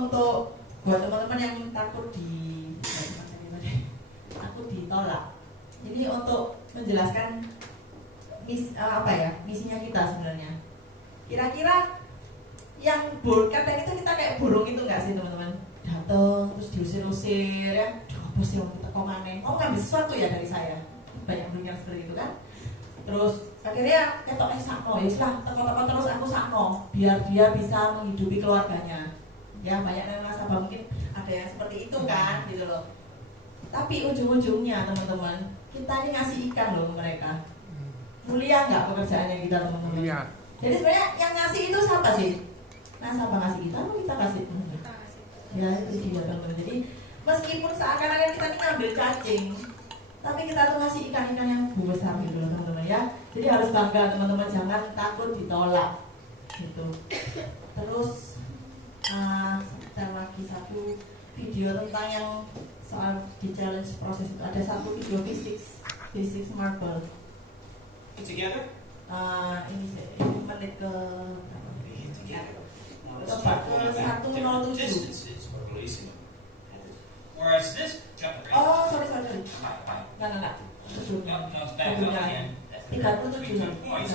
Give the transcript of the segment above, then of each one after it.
untuk buat teman-teman yang takut ditolak. Ini untuk menjelaskan misinya kita sebenarnya. Kira-kira yang kadang itu kita kayak burung itu nggak sih teman-teman? Datang terus diusir-usir ya, bos yang kita komanen, ngambil sesuatu ya dari saya. Banyak burung yang seperti itu kan. Terus akhirnya ketok sakno, ya sudah teko-teko terus aku sakno, biar dia bisa menghidupi keluarganya. Ya banyak yang nasabah mungkin ada yang seperti itu kan, gitu loh. Tapi ujung-ujungnya teman-teman, kita ini ngasih ikan loh ke mereka. Mulia nggak pekerjaannya kita teman-teman? Mulia. Jadi sebenarnya yang ngasih itu siapa sih? Nasabah ngasih kita atau kita kasih? Ya itu dia teman-teman. Jadi meskipun seakan-akan kita ini ngambil cacing, tapi kita tuh ngasih ikan-ikan yang besar gitu loh teman-teman ya. Jadi harus bangga teman-teman, jangan takut ditolak gitu. Terus ada lagi satu video tentang yang soal di challenge proses itu. Ada satu video physics marble. Together? Ini menit ke 1:07. Whereas this oh sorry nggak sebelumnya 37 points.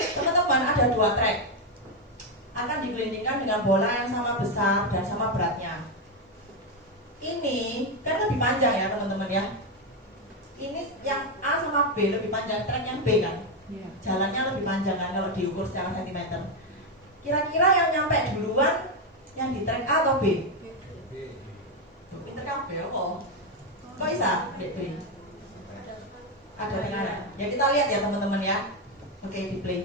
Teman-teman ada 2 track akan digelindingkan dengan bola yang sama besar dan sama beratnya. Ini kan lebih panjang ya teman-teman ya. Ini yang A sama B lebih panjang, track yang B kan jalannya lebih panjang kan kalau diukur secara sentimeter. Kira-kira yang nyampe duluan yang di track A atau B? Pinter kabeh kok. Kok bisa? B. Ada dengaran. Ya kita lihat ya teman-teman ya. Oke, di play.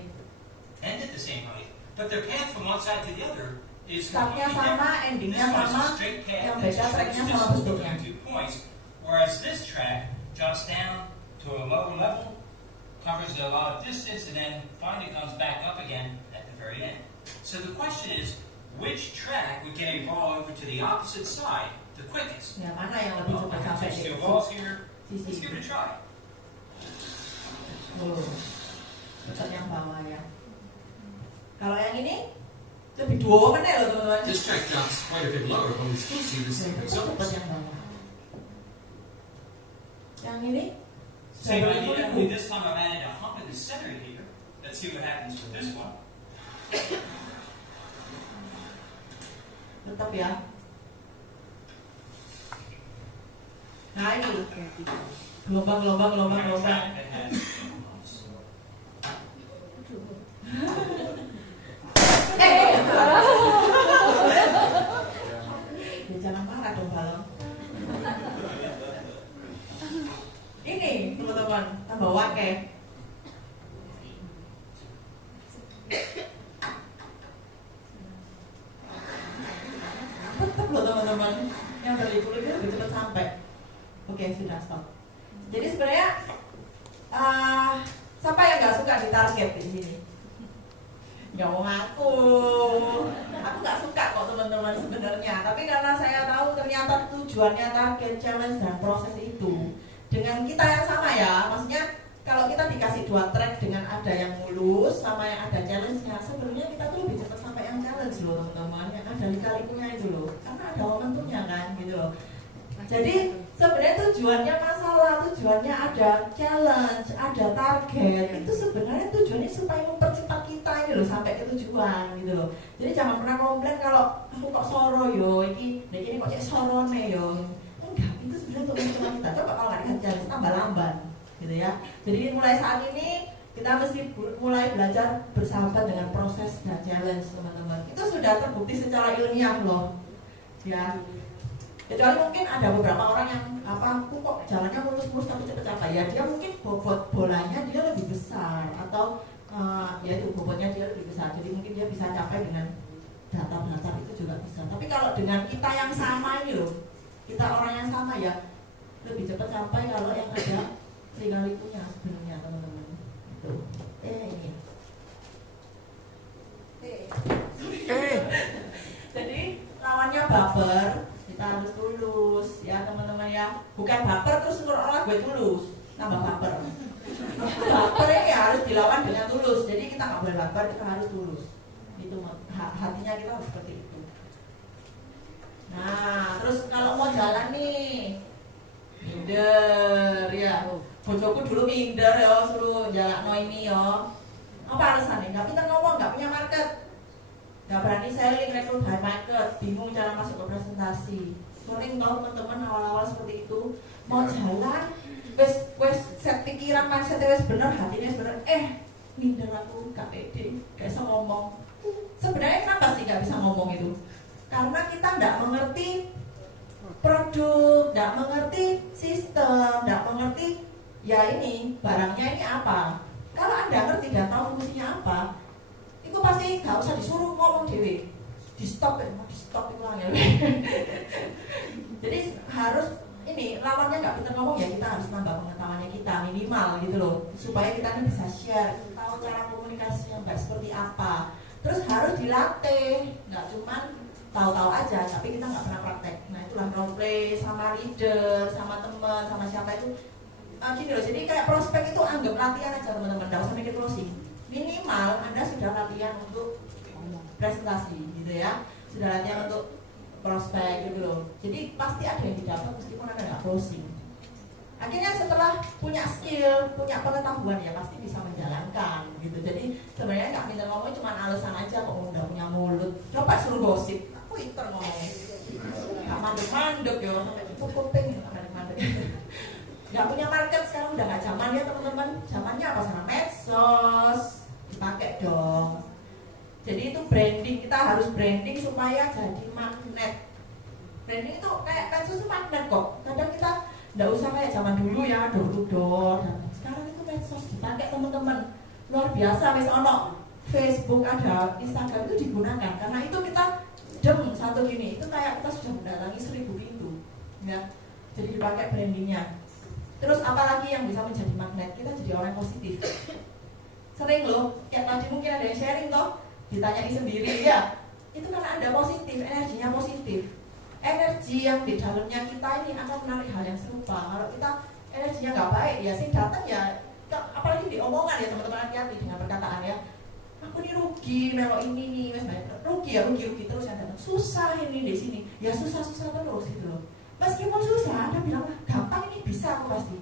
Ended the same height, but their path from one side to the other is startnya sama, endingnya sama, yang beda tracknya sama bentuknya. Whereas this track jumps down to a lower level, covers a lot of distance, and then finally comes back up again at the very end. So the question is, which track would get a ball over to the opposite side the quickest? Ya, mana yang lebih cepat sampai di sisi. Balls here. Let's give it a try. Cepat yang bawah ya. Kalau yang ini lebih 2 menit loh teman-teman. This track jumps quite a bit lower, but we still see the same results. Cepat yang bawah. Yang ini same idea. Only this time I've added a hump in the center here. Let's see what happens with this one. Tetap ya. Nah ini gelombang. Ya jangan marah dong balon. Ini teman-teman tambah wake. Tetap loh teman-teman, yang dari kulitnya lebih cepat sampai. Oke, sudah stop. Jadi sebenarnya siapa yang nggak suka ditarget di sini? Ya mau aku nggak suka kok teman-teman sebenarnya. Tapi karena saya tahu ternyata tujuannya target, challenge dan proses itu dengan kita yang sama ya. Maksudnya kalau kita dikasih 2 track dengan ada yang mulus sama yang ada challenge-nya, sebenarnya kita tuh lebih cepat sampai yang challenge loh teman-teman, yang ada lika-likunya itu loh, karena ada momentumnya kan gitu loh. Jadi sebenarnya tujuannya ada challenge, ada target. Itu sebenarnya tujuannya supaya mempercepat kita ini loh sampai ke tujuan gitu loh. Jadi jangan pernah komplain kalau aku kok soro yo, ini kok cek sorone yo. Enggak, itu sebenarnya untuk mempercepat kita. Coba kalau nggak dikasih challenge tambah lamban gitu ya. Jadi mulai saat ini kita mesti mulai belajar bersahabat dengan proses dan challenge teman-teman. Itu sudah terbukti secara ilmiah loh ya. Kecuali mungkin ada beberapa orang yang aku kok jalannya mulus-mulus tapi cepat capai ya, dia mungkin bobot bolanya dia lebih besar atau ya itu bobotnya dia lebih besar, jadi mungkin dia bisa capai dengan data itu juga bisa. Tapi kalau dengan kita yang sama ini loh, kita orang yang sama ya lebih cepat capai kalau yang ada lika-likunya sebenarnya teman-teman. Itu ini. Jadi lawannya baper, kita harus tulus ya teman-teman ya. Bukan baper terus orang gue tulus, tambah baper. Baper ini harus dilawan dengan tulus. Jadi kita nggak boleh Allahu Akbar, kita harus tulus. Itu hatinya kita harus seperti itu. Nah, terus kalau mau jalan nih, minder ya. Bojoku dulu minder ya, suruh jalan ini ya. Apa alasannya? Nggak pintar ngomong, nggak punya market, nggak berani selling, rekrut high market, bingung cara masuk ke presentasi. Sering tahu teman-teman awal-awal seperti itu, mau jalan, wes set pikiran, mindsetnya wes bener, hatinya wes bener, minder aku, gak pede, gak bisa ngomong. Sebenarnya kenapa sih gak bisa ngomong itu? Karena kita nggak mengerti produk, nggak mengerti sistem, nggak mengerti ya ini barangnya ini apa. Kalau Anda ngerti dan tahu fungsinya apa, itu pasti nggak usah disuruh ngomong dewe, di stop itu ya. Jadi harus ini lawannya nggak pintar ngomong ya, kita harus nambah pengetahuannya kita minimal gitu loh, supaya kita ini bisa share, tahu cara komunikasi yang baik seperti apa. Terus harus dilatih, nggak cuman tahu-tahu aja, tapi kita nggak pernah praktek. Nah itulah role play sama leader, sama teman, sama siapa itu. Gini loh, jadi kayak prospek itu anggap latihan aja teman-teman, nggak usah mikir closing. Minimal Anda sudah latihan untuk presentasi gitu ya, sudah latihan untuk prospek gitu loh. Jadi pasti ada yang didapat meskipun Anda nggak closing. Akhirnya setelah punya skill, punya pengetahuan ya pasti bisa menjalankan gitu. Jadi sebenarnya nggak minta ngomong cuma alasan aja, kok udah punya mulut. Coba suruh gosip, aku iter ngomong, nggak mandek-mandek ya, sampai kuping nggak mandek-mandek. Nggak punya market sekarang udah nggak zaman ya teman-teman. Zamannya apa sekarang? Medsos, dipakai dong. Jadi itu branding, kita harus branding supaya jadi magnet. Branding itu kayak medsos itu magnet kok. Kadang kita nggak usah kayak zaman dulu ya, door to door. Sekarang itu medsos dipakai teman-teman. Luar biasa, wis ono Facebook, ada Instagram itu digunakan. Karena itu kita satu gini, itu kayak kita sudah mendatangi 1000 pintu ya. Jadi dipakai brandingnya. Terus apalagi yang bisa menjadi magnet, kita jadi orang positif. Sering loh, kayak tadi mungkin ada yang sharing toh, ditanyai sendiri ya. Itu karena Anda positif, energinya positif. Energi yang di dalamnya kita ini akan menarik hal yang serupa. Kalau kita energinya nggak baik ya, sing datang ya, apalagi di omongan ya teman-teman, hati-hati dengan perkataan ya. Aku ini rugi, melo ini nih, rugi terus yang datang. Susah ini di sini, ya susah terus gitu loh. Meskipun susah, Anda bilang gampang ini bisa aku pasti.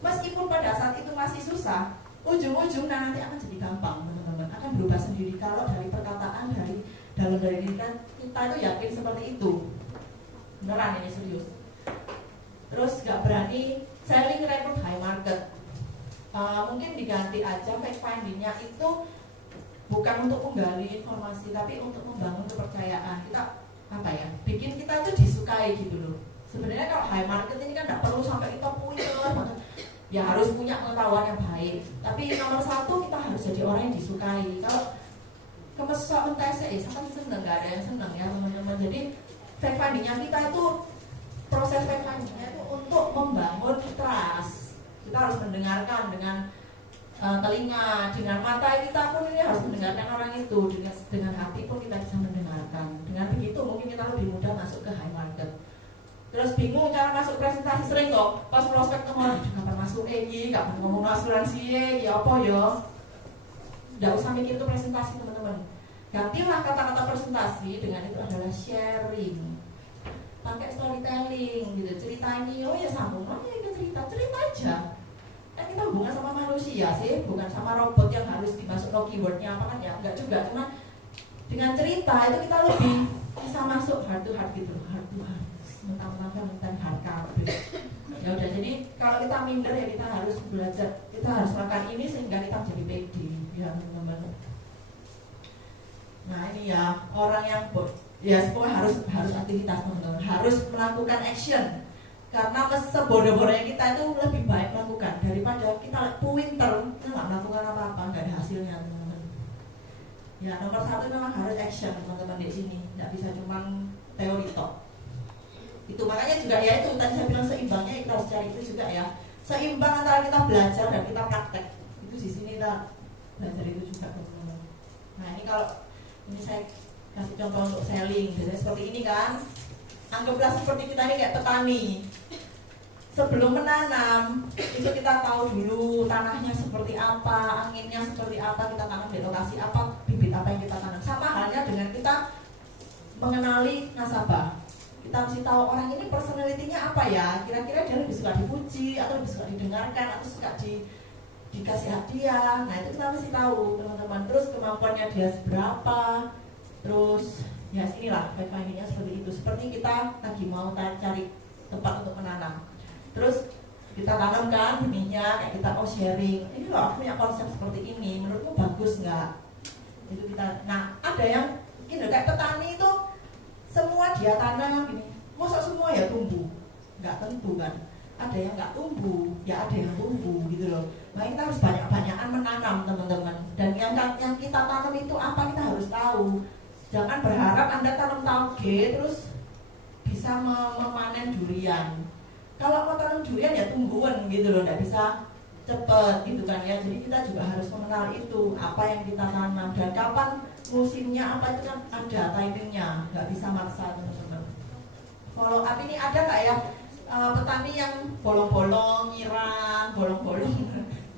Meskipun pada saat itu masih susah, ujung-ujung nanti akan jadi gampang teman-teman, akan berubah sendiri kalau dari perkataan dari dalam diri kita itu yakin seperti itu. Beneran ini serius. Terus gak berani selling, rekrut high market. Mungkin diganti aja fact findingnya itu bukan untuk menggali informasi, tapi untuk membangun kepercayaan. Kita apa ya? Bikin kita itu disukai gitu loh. Sebenarnya kalau high market ini kan tidak perlu sampai kita punya, ya harus punya pengetahuan yang baik. Tapi nomor satu kita harus jadi orang yang disukai. Kalau kemesok mentese, kan seneng, nggak ada yang seneng ya teman-teman. Jadi fact findingnya kita itu, proses fact findingnya itu untuk membangun trust. Kita harus mendengarkan dengan telinga, dengan mata kita pun ini harus mendengarkan orang itu, dengan hati pun kita bisa mendengarkan. Dengan begitu mungkin kita lebih mudah masuk ke high market. Terus bingung cara masuk presentasi, sering kok pas prospek teman, kapan masuk kapan ngomong asuransi ya apa ya. Nggak usah mikir itu presentasi teman-teman. Gantilah kata-kata presentasi dengan itu adalah sharing, pakai storytelling gitu, cerita ini, oh ya sambung aja itu cerita aja. Kan kita hubungan sama manusia sih, bukan sama robot yang harus dimasuk no keywordnya apa kan ya, enggak juga. Cuma dengan cerita itu kita lebih bisa masuk heart to heart gitu, heart to heart, mentang-mentang heart kabel. Ya udah, jadi kalau kita minder ya kita harus belajar, kita harus melakukan ini sehingga kita menjadi pede ya teman-teman. Nah ini ya orang yang ya semua harus aktivitas teman-teman, harus melakukan action. Karena sebodoh-bodohnya kita itu lebih baik melakukan daripada kita pinter, kita nggak melakukan apa-apa, nggak ada hasilnya teman-teman. Ya nomor satu memang harus action teman-teman di sini, nggak bisa cuma teori tok. Itu makanya juga ya itu tadi saya bilang seimbangnya kita harus cari itu juga ya, seimbang antara kita belajar dan kita praktek. Itu di sini kita belajar itu juga teman-teman. Nah ini kalau ini saya kasih contoh untuk selling, biasanya seperti ini kan. Anggaplah seperti kita ini kayak petani. sebelum menanam itu kita tahu dulu tanahnya seperti apa, anginnya seperti apa, kita tanam di lokasi apa, bibit apa yang kita tanam. Sama halnya dengan kita mengenali nasabah. Kita mesti tahu orang ini personality-nya apa ya, kira-kira dia lebih suka dipuji atau lebih suka didengarkan atau suka dikasih hadiah. Nah itu kita mesti tahu teman-teman. Terus kemampuannya dia seberapa, terus ya sinilah fact finding-nya seperti itu. Seperti kita lagi mau cari tempat untuk menanam, terus kita tanamkan benihnya, kayak kita sharing, ini loh aku punya konsep seperti ini, menurutmu bagus nggak? Itu kita. Nah ada yang gini kayak petani itu semua dia tanam gini, masa semua ya tumbuh? Nggak tentu kan. Ada yang nggak tumbuh, ya ada yang tumbuh gitu loh. Nah kita harus banyak-banyakan menanam teman-teman. Dan yang kita tanam itu apa kita harus tahu. Jangan berharap Anda tanam tauge terus bisa memanen durian. Kalau mau tanam durian ya tungguan gitu loh, nggak bisa cepet gitu kan ya. Jadi kita juga harus mengenal itu apa yang kita tanam dan kapan musimnya apa itu kan ada timingnya, nggak bisa maksa teman-teman. Follow up ini ada nggak ya petani yang bolong-bolong nyiram, bolong-bolong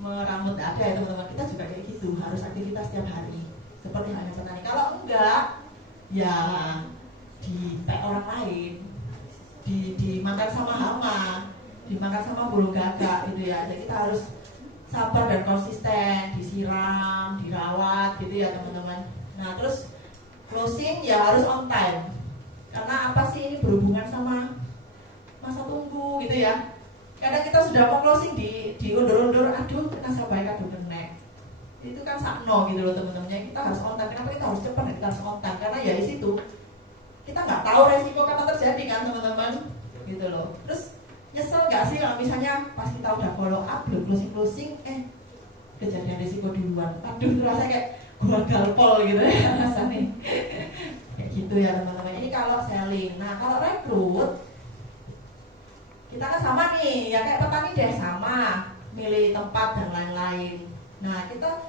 meramut? Ada ya teman-teman. Kita juga kayak gitu, harus aktivitas setiap hari seperti halnya petani. Kalau enggak ya dipek orang lain, dimakan sama hama, dimakan sama burung gagak gitu ya. Jadi kita harus sabar dan konsisten, disiram, dirawat gitu ya teman-teman. Nah terus closing ya harus on time. Karena apa sih, ini berhubungan sama masa tunggu gitu ya. Kadang kita sudah mau closing diundur-undur, aduh nasabahnya kadung kenek. Itu kan sakno gitu loh teman-teman. Kita harus on time. Kenapa kita harus cepat dan kita harus on time? Karena ya di situ kita nggak tahu resiko kapan terjadi kan teman-teman gitu loh. Terus nyesel nggak sih kalau misalnya pas kita udah follow up belum closing kejadian resiko duluan, aduh terasa kayak gua galpol gitu ya rasanya. Kayak gitu ya teman-teman. Ini kalau selling. Nah kalau rekrut kita kan sama nih ya, kayak petani deh, sama milih tempat dan lain-lain. Nah kita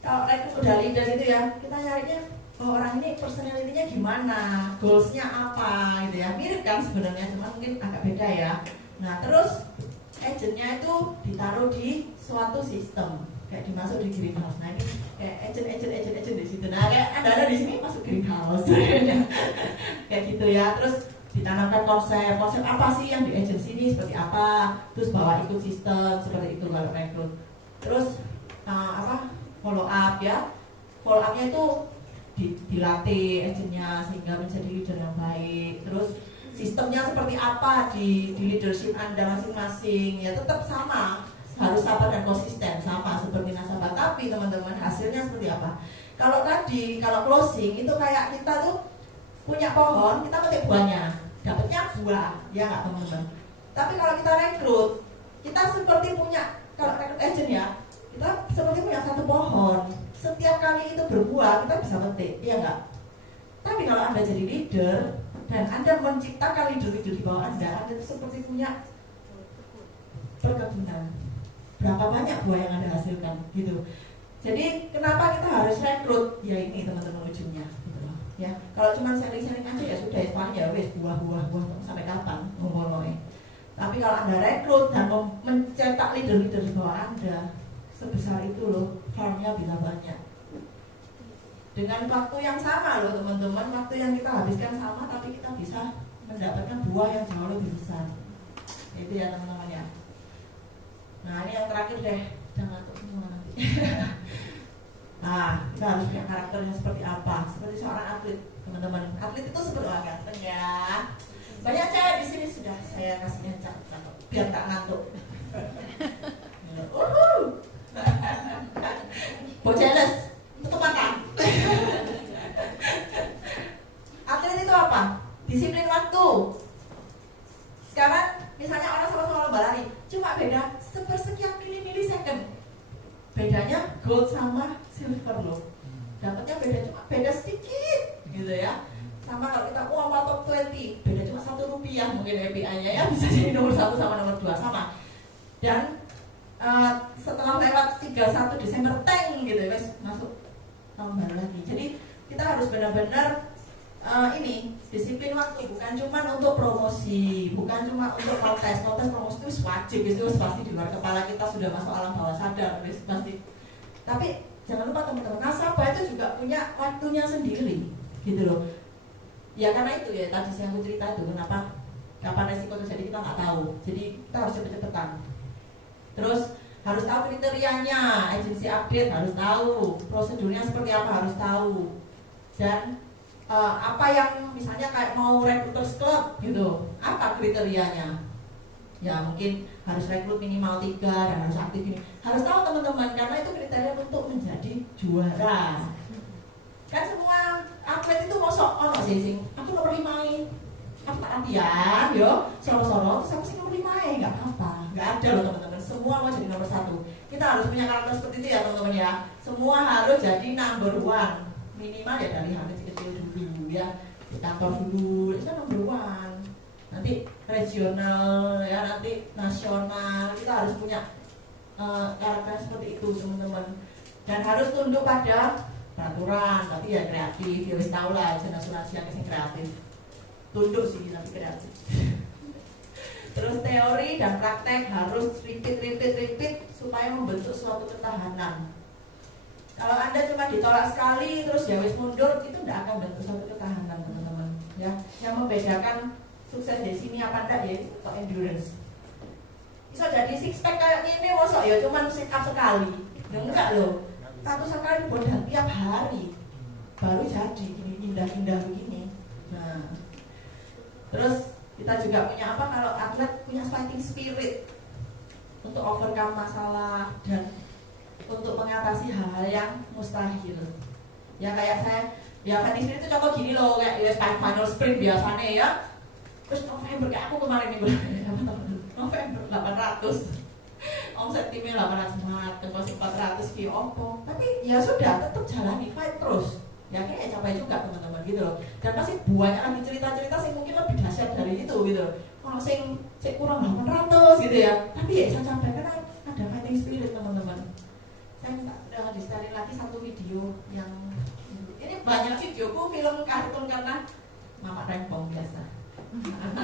kalau rekrut udah leader itu ya, kita nyarinya orang ini personality-nya gimana, goals-nya apa gitu ya. Mirip kan sebenarnya, cuma mungkin agak beda ya. Nah terus agentnya itu ditaruh di suatu sistem, kayak dimasuk di greenhouse. Nah ini kayak agent di situ. Nah kayak ada di sini masuk greenhouse kayak gitu ya. Terus ditanamkan konsep apa sih yang di agent sini seperti apa, terus bawa ikut sistem seperti itu kalau rekrut. Terus follow up ya, follow up-nya itu dilatih agentnya sehingga menjadi leader yang baik. Terus sistemnya seperti apa di leadership Anda masing-masing ya, tetap sama, harus sabar dan konsisten sama seperti nasabah. Tapi teman-teman hasilnya seperti apa? Kalau tadi kalau closing itu kayak kita tuh punya pohon, kita petik buahnya, dapatnya buah ya nggak teman-teman. Tapi kalau kita rekrut, kita seperti punya, kalau rekrut agent ya, kita seperti punya satu pohon. Setiap kali itu berbuah kita bisa petik, iya nggak? Tapi kalau Anda jadi leader dan Anda menciptakan leader-leader di bawah Anda itu seperti punya perkebunan. Berapa banyak buah yang Anda hasilkan gitu. Jadi kenapa kita harus rekrut? Ya ini teman-teman ujungnya gitu loh. Ya, kalau cuma sharing-sharing aja ya sudah, ya paling ya wes buah sampai kapan ngomong-ngomongnya. Tapi kalau Anda rekrut dan mencetak leader-leader di bawah Anda, sebesar itu loh, farmnya bisa banyak. Dengan waktu yang sama loh teman-teman, waktu yang kita habiskan sama, tapi kita bisa mendapatkan buah yang jauh lebih besar. Itu ya teman-teman ya. Nah ini yang terakhir deh, jangan ngantuk semua nanti. Nah kita harus punya karakternya seperti apa? Seperti seorang atlet teman-teman. Atlet itu seperti apa? Ganteng ya. Banyak cewek di sini sudah saya kasihnya cakep, biar tak ngantuk. Jealous, tutup mata. Atlet itu apa? Disiplin waktu. Sekarang misalnya orang sama-sama lomba lari, cuma beda sepersekian milisecond. Bedanya gold sama silver loh. Dapatnya beda sedikit gitu ya. Sama kalau kita mau top 20, beda cuma Rp1 mungkin API-nya ya, bisa jadi nomor 1 sama nomor 2 sama. Dan setelah lewat 31 Desember tank gitu ya, masuk tahun baru lagi. Jadi kita harus benar-benar ini disiplin waktu bukan cuma untuk promosi, bukan cuma untuk kontes promosi itu wajib, itu pasti di luar kepala kita sudah masuk alam bawah sadar pasti. Tapi jangan lupa teman-teman, nasabah itu juga punya waktunya sendiri, gitu loh. Ya karena itu ya tadi yang aku cerita itu kenapa kapan resiko terjadi kita nggak tahu, jadi kita harus cepet-cepetan. Terus harus tahu kriterianya, agensi update harus tahu, prosedurnya seperti apa harus tahu, dan apa yang misalnya kayak mau recruiters club gitu, apa kriterianya? Ya mungkin harus rekrut minimal 3 dan harus aktif ini. Harus tahu teman-teman, karena itu kriteria untuk menjadi juara. Kan semua atlet itu mosok ono sih, aku nomor 5 ini. Aku tak latihan yo, soro-soro terus aku sih nomor 5 enggak apa-apa. Enggak ada loh teman-teman, semua mau jadi nomor 1. Kita harus punya karakter seperti itu ya teman-teman ya. Semua harus jadi number 1. Minimal ya dari hal kecil dulu ya, di kantor dulu itu kan number 1, nanti regional ya, nanti nasional. Kita harus punya karakter seperti itu teman-teman, dan harus tunduk pada peraturan. Tapi ya kreatif, ya wis tau lah jenis asuransi yang kreatif, tunduk sih tapi kreatif. Terus teori dan praktek harus repeat supaya membentuk suatu ketahanan. Kalau Anda cuma ditolak sekali terus ya wis mundur, itu tidak akan bentuk suatu ketahanan teman-teman ya. Yang membedakan sukses di sini apa enggak ya, itu endurance. Bisa jadi six pack kayak gini mosok ya cuma sit up sekali. Ya enggak loh. Ratusan kali modal tiap hari baru jadi gini indah-indah begini. Nah, terus kita juga punya apa, kalau atlet punya fighting spirit untuk overcome masalah dan untuk mengatasi hal-hal yang mustahil. Ya kayak saya, ya fighting spirit itu contoh gini loh, kayak US final sprint biasanya ya. Terus November kayak aku kemarin nih, November 800, omset timnya 800 banget, deposit 400 ki opo. Tapi ya sudah, tetap jalani, fight terus. Ya kayak capek juga teman-teman gitu loh. Dan pasti banyak lagi cerita-cerita sih mungkin lebih dahsyat dari itu gitu. Kalau sing kurang 800 gitu ya. Tapi ya saya capek karena ada fighting spirit teman-teman. Saya minta disetelin lagi satu video yang ini banyak videoku film kartun karena Mama Rempong biasa.